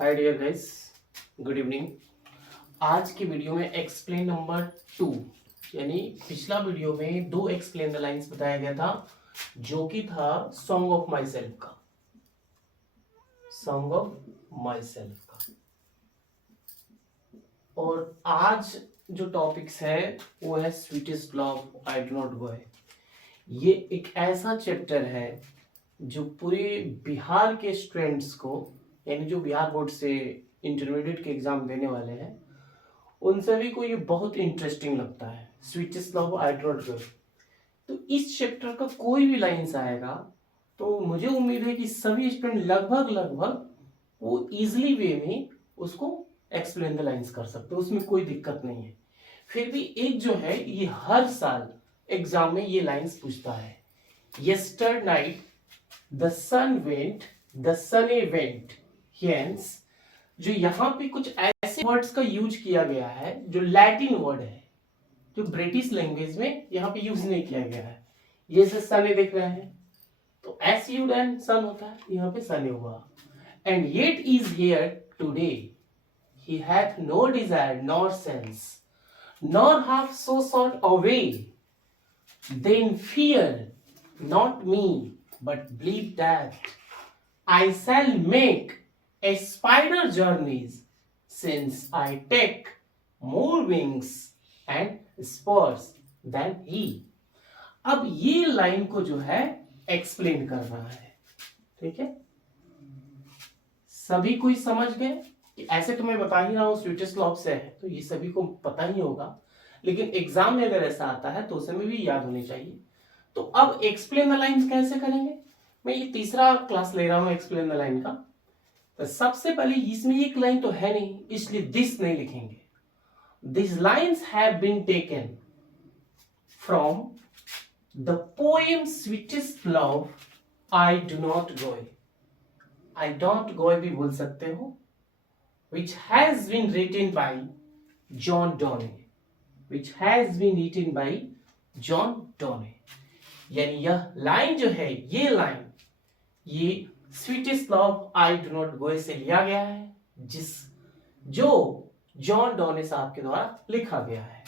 हाय dear guys, good evening. आज की video में एक्सप्लेन नंबर 2 यानी पिछला वीडियो में दो एक्सप्लेन द लाइंस बताया गया था जो कि था सॉन्ग ऑफ माई सेल्फ का। सॉन्ग ऑफ माई सेल्फ का और आज जो टॉपिक्स है वो है sweetest love I do not गो। ये एक ऐसा चैप्टर है जो पूरे बिहार के स्टूडेंट्स को यानी जो बिहार बोर्ड से इंटरमीडिएट के एग्जाम देने वाले हैं उन सभी को ये बहुत इंटरेस्टिंग लगता है। Sweetest love I do not गो। तो इस चैप्टर का कोई भी लाइंस आएगा तो मुझे उम्मीद है कि सभी स्टूडेंट लगभग वो इजिली वे में उसको एक्सप्लेन द लाइंस कर सकते हैं, उसमें कोई दिक्कत नहीं है। फिर भी एक जो है ये हर साल एग्जाम में ये लाइंस पूछता है। Yesternight the sun went the sun went hence. जो यहाँ पे कुछ ऐसे वर्ड्स का यूज किया गया है जो लैटिन वर्ड है, जो ब्रिटिश लैंग्वेज में यहाँ पे यूज नहीं किया गया है। ये से सने देख रहे हैं तो एस यू एन सन होता है, यहाँ पे सने हुआ। And yet is here today he hath no desire nor sense nor half so sought away. Then fear not me, but believe that I shall make a spider journeys, since I take more wings and spurs than he. अब ये line को जो है explain कर रहा है, ठीक है। सभी कोई समझ गए कि ऐसे तो मैं बता ही रहा हूं स्वीटेस्ट लव से है तो ये सभी को पता ही होगा, लेकिन एग्जाम में अगर ऐसा आता है तो उसे में भी याद होनी चाहिए। तो अब एक्सप्लेन द लाइंस कैसे करेंगे, मैं ये तीसरा क्लास ले रहा हूं एक्सप्लेन द लाइन का। तो सबसे पहले इसमें एक लाइन तो है नहीं इसलिए दिस नहीं लिखेंगे। This lines have been taken from the poem sweetest love I do not go. I don't go भी बोल सकते हो, which has been written by John Donne, which has been written by John Donne। यानी यह line जो है ये line ये sweetest love I do not गो से लिया गया है जो जॉन डॉने साहब के द्वारा लिखा गया है।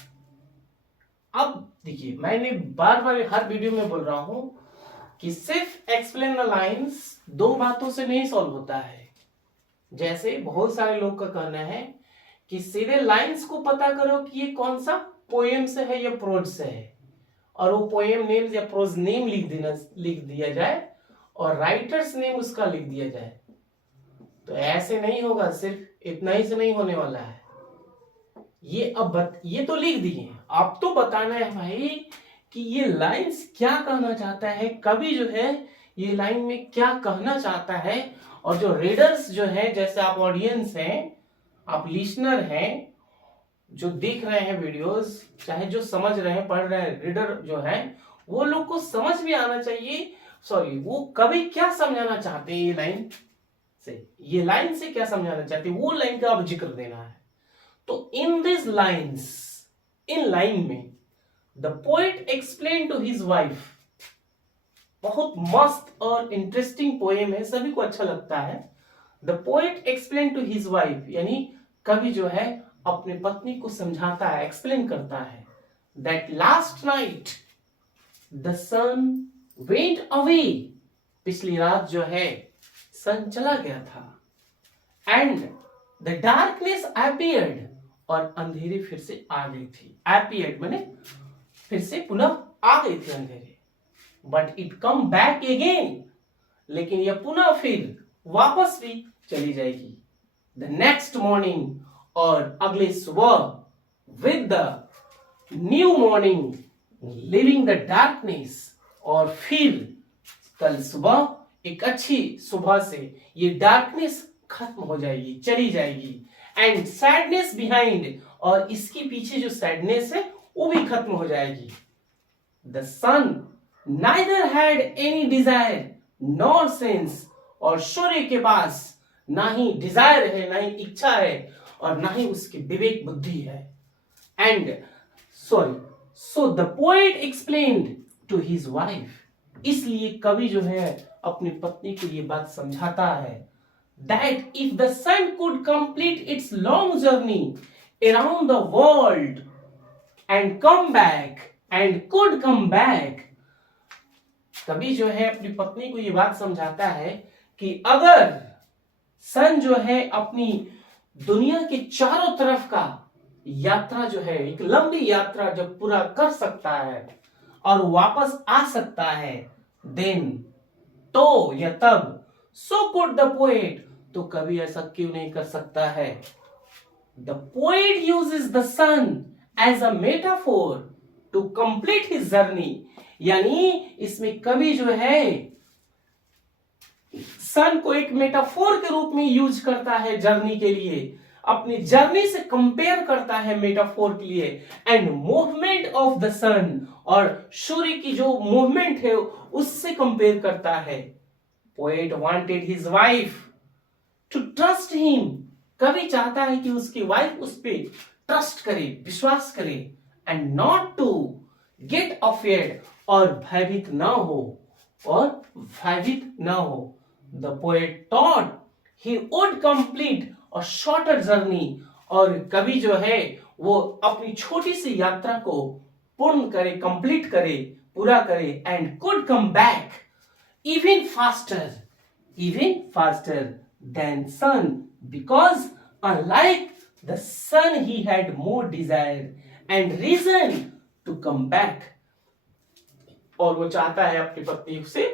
अब देखिए मैंने बार बार हर वीडियो में बोल रहा हूं कि सिर्फ एक्सप्लेन द लाइंस दो बातों से नहीं सॉल्व होता है। जैसे बहुत सारे लोग का कहना है कि सीधे लाइंस को पता करो कि ये कौन सा पोएम से है या प्रोज से है और वो पोएम नेम या प्रोज नेम लिख दिया जाए और राइटर्स नेम उसका लिख दिया जाए। तो ऐसे नहीं होगा, सिर्फ इतना ही से नहीं होने वाला है। ये तो लिख दिए, अब तो बताना है भाई कि ये लाइंस क्या कहना चाहता है, कवि जो है ये लाइन में क्या कहना चाहता है। और जो रीडर्स जो है, जैसे आप ऑडियंस हैं, आप लिसनर हैं, जो देख रहे हैं वीडियोस, चाहे जो समझ रहे हैं, पढ़ रहे हैं, रीडर जो है वो लोग को समझ भी आना चाहिए। सॉरी, वो कवि क्या समझाना चाहते हैं ये लाइन से क्या समझाना चाहते हैं वो लाइन का आप जिक्र देना है। तो in this lines, in line में the poet explain to his wife, बहुत मस्त और इंटरेस्टिंग पोएम है, सभी को अच्छा लगता है। The poet explain to his wife यानी कवि जो है अपने पत्नी को समझाता है, एक्सप्लेन करता है that last night the sun went away. पिछली रात जो है सन चला गया था। एंड द डार्कनेस अपीयर्ड, और अंधेरे फिर से आ गई थी। अपीयर्ड माने फिर से पुनः आ गई थी अंधेरे। But it come back again, लेकिन यह पुनः फिर वापस भी चली जाएगी। द नेक्स्ट मॉर्निंग, और अगले सुबह, with the new morning living the darkness, और फिर कल सुबह एक अच्छी सुबह से ये डार्कनेस खत्म हो जाएगी, चली जाएगी। एंड सैडनेस बिहाइंड, और इसके पीछे जो सैडनेस है वो भी खत्म हो जाएगी। The sun neither had any desire nor sense, और सूर्य के पास ना ही डिजायर है, ना ही इच्छा है, और ना ही उसकी विवेक बुद्धि है। And so the poet explained to his wife, इसलिए कवि जो है अपनी पत्नी को ये बात समझाता है that if the sun could complete its long journey around the world and could come back, कभी जो है अपनी पत्नी को ये बात समझाता है कि अगर सन जो है अपनी दुनिया के चारों तरफ का यात्रा जो है, एक लंबी यात्रा जब पूरा कर सकता है और वापस आ सकता है, देन तो या तब सो कुड द पोएट, तो कभी ऐसा क्यों नहीं कर सकता है? The poet uses the sun as a metaphor to complete his journey, यानी इसमें कवि जो है सन को एक मेटाफोर के रूप में यूज करता है जर्नी के लिए, अपनी जर्नी से कंपेयर करता है मेटाफोर के लिए। एंड मूवमेंट ऑफ द सन, और सूर्य की जो मूवमेंट है उससे कंपेयर करता है। Poet wanted his wife to trust him, कवि चाहता है कि उसकी वाइफ उस पे ट्रस्ट करे, विश्वास करे, and not to get afraid, और भयभीत ना हो, the poet thought he would complete a shorter journey, और कवि जो है वो अपनी छोटी सी यात्रा को पूर्ण करे, कंप्लीट करे, पूरा करे, and could come back even faster than sun, because unlike the sun he had more desire and reason to come back, और वो चाहता है अपनी पत्नी से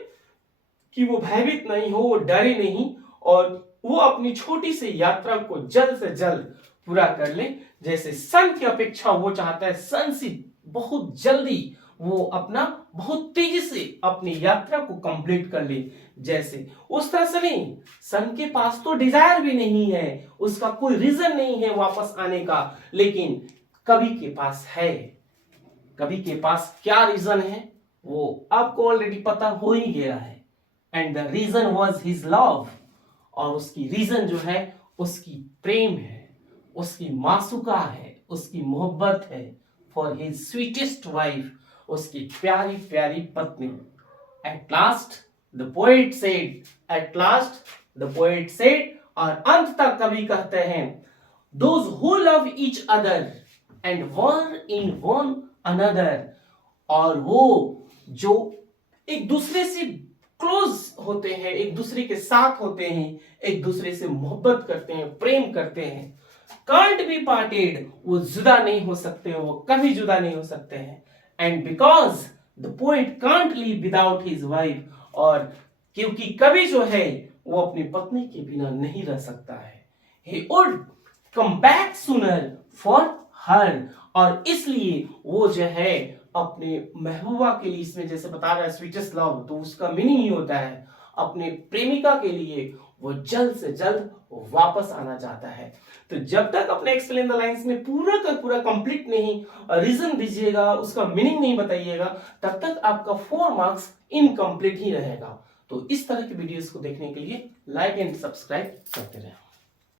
कि वो भयभीत नहीं हो, वो डरे नहीं, और वो अपनी छोटी सी यात्रा को जल्द से जल्द पूरा कर ले। जैसे सन की अपेक्षा वो चाहता है सन से बहुत जल्दी वो अपना बहुत तेजी से अपनी यात्रा को कंप्लीट कर ले, जैसे उस तरह से नहीं। सन के पास तो डिजायर भी नहीं है, उसका कोई रीजन नहीं है वापस आने का, लेकिन कवि के पास है। कवि के पास क्या रीजन है वो आपको ऑलरेडी पता हो ही गया है। And the reason was his love, और उसकी रीजन जो है उसकी प्रेम है, उसकी मासूका है, उसकी मोहब्बत है, फॉर हिज स्वीटेस्ट वाइफ, उसकी प्यारी प्यारी पत्नी। At last the poet said, और अंत तक कवि कहते हैं, those who love each other and were in one another, और वो जो एक दूसरे से क्लोज होते हैं, एक दूसरे के साथ होते हैं, एक दूसरे से मोहब्बत करते हैं, प्रेम करते हैं, कांट बी पार्टेड, वो जुदा नहीं हो सकते, वो कभी जुदा नहीं हो सकते हैं। And because the poet can't live without his wife, और क्योंकि कवि जो है वो अपनी पत्नी के बिना नहीं रह सकता है, he would come back sooner for her, और इसलिए वो जो है अपने महबूबा के लिए, इसमें जैसे बता रहा है स्वीटेस्ट लव, तो उसका मीनिंग ही होता है अपने प्रेमिका के लिए वो जल्द से जल्द वापस आना चाहता है। तो जब तक अपने एक्सप्लेन द लाइंस में पूरा का पूरा कंप्लीट नहीं रीजन दीजिएगा, उसका मीनिंग नहीं बताइएगा, तब तक आपका 4 मार्क्स इनकम्प्लीट ही रहेगा। तो इस तरह की वीडियोस को देखने के लिए लाइक एंड सब्सक्राइब करते रहें।